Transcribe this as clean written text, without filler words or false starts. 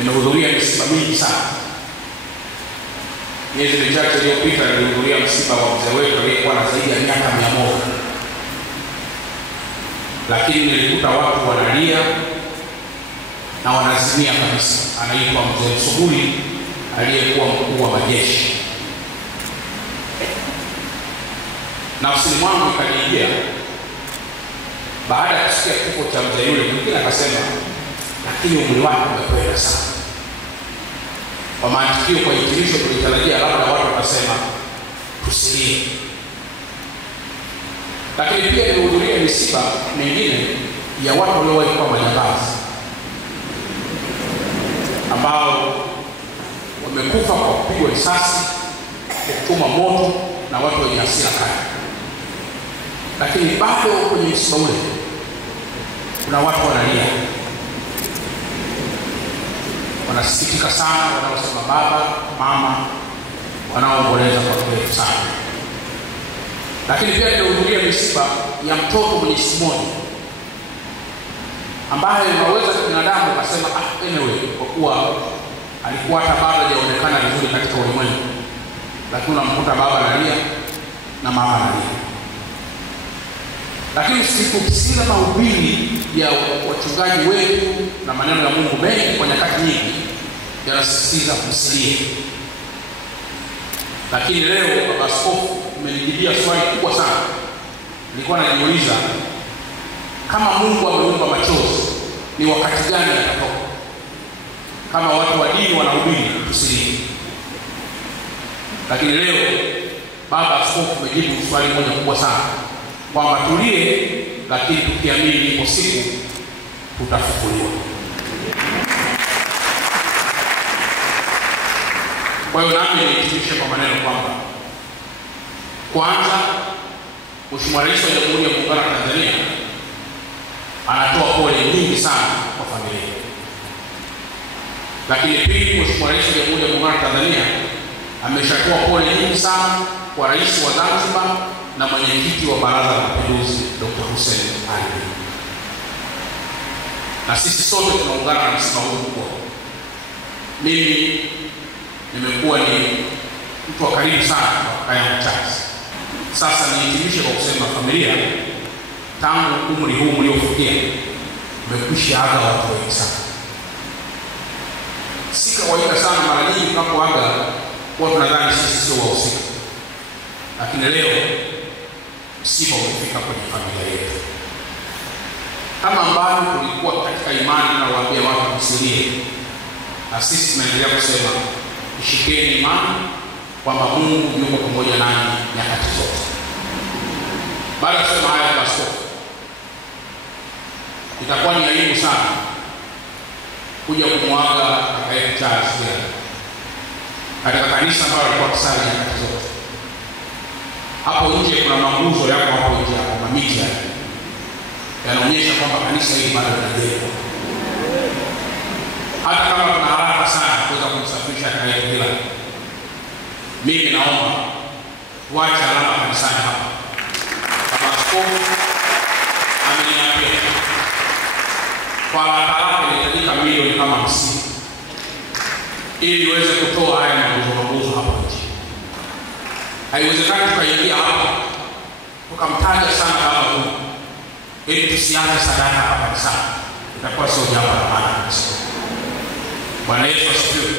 Nimehudhuria misiba mingi sana. Miezi michache iliyopita nilihudhuria msiba wa mzee wetu aliyekuwa na zaidi ya miaka 100. Lakini nilikuta watu wanalia na wanazimia kabisa. Anaitwa Mzee Msuguri aliyekuwa mkuu wa majeshi. Nafsini mwangu ikaniingia baada ya kusikia kifo cha mzee yule, mwingine akasema, lakini umri wake umekwenda sana. Kwa maandikio, kwa hitimisho, tulitarajia labda watu watasema tusilie. Lakini pia nilihudhuria misiba mingine ya watu waliowahi kuwa majambazi ambao wamekufa kwa kupigwa risasi, kuchoma moto na watu wenye hasira kali. Lakini bado kwenye msiba ule kuna watu wanalia, wanasikitika sana, wanaosema baba, mama, wanaoomboleza kwa kirefu sana. Lakini pia nilihudhuria misiba ya mtoto mwenye siku moja ambaye unaweza kibinadamu ukasema anyway, kwa kuwa alikuwa hata baba hajaonekana vizuri katika ulimwengu, lakini unamkuta baba analia na mama analia. Lakini ukisikiza mahubiri ya wachungaji wetu na maneno ya Mungu mengi kwa nyakati nyingi yanasisitiza msilie. Lakini leo baba askofu umenijibia swali kubwa sana. Nilikuwa najiuliza, kama Mungu ameumba machozi, ni wakati gani yatatoka? Kama watu wa dini wanahubiri tusilie. Lakini leo baba askofu umejibu swali moja kubwa sana, kwamba tulie, lakini tukiamini ipo siku tutafufuliwa. Kwa hiyo nami nihitimishe kwa maneno kwamba, kwanza, Mheshimiwa Rais wa Jamhuri ya Muungano wa Tanzania anatoa pole nyingi sana kwa familia. Lakini pili, Mheshimiwa Rais wa Jamhuri ya Muungano wa Tanzania ameshatoa pole nyingi sana kwa Rais wa Zanzibar na mwenyekiti wa Baraza la Mapinduzi Dr. Hussein Ali. Na sisi sote tunaungana na msiba huu mkubwa. Mimi nimekuwa ni mtu wa karibu sana kwa kaka yangu Charles. Sasa nihitimishe kwa kusema, familia, tangu umri huu mliofikia mmekwisha aga watu wengi sana. Si kawaida sana, mara nyingi tunapoaga kwa tunadhani sisi sio wahusika. Lakini leo msiba umefika kwenye familia yetu. Kama ambavyo tulikuwa katika imani na waambia watu msilie, na sisi tunaendelea kusema ishikeni imani kwamba Mungu yuko pamoja nanyi nyakati zote. Baada ya kusema haya basi, itakuwa ni aibu sana kuja kumwaga kaka yetu Charles katika kanisa ambalo alikuwa akisali nyakati zote. Hapo nje kuna manguzo yako, hapo nje hapo mamiti yake yanaonyesha kwamba kanisa hili bado linajengwa. Hata kama tuna haraka sana kuweza kumsafirisha kaka yetu bila, mimi naomba tuache alama kanisani hapa. Baba askofu ameniambia kwa haraka inahitajika milioni kama 50 ili iweze kutoa haya manguzo hapa nje. Haiwezekani tukaingia hapa tukamtaja sana baba huyu ili tusianze sadaka hapa sana. Itakuwa sio jambo la maana kabisa. Bwana Yesu asifiwe.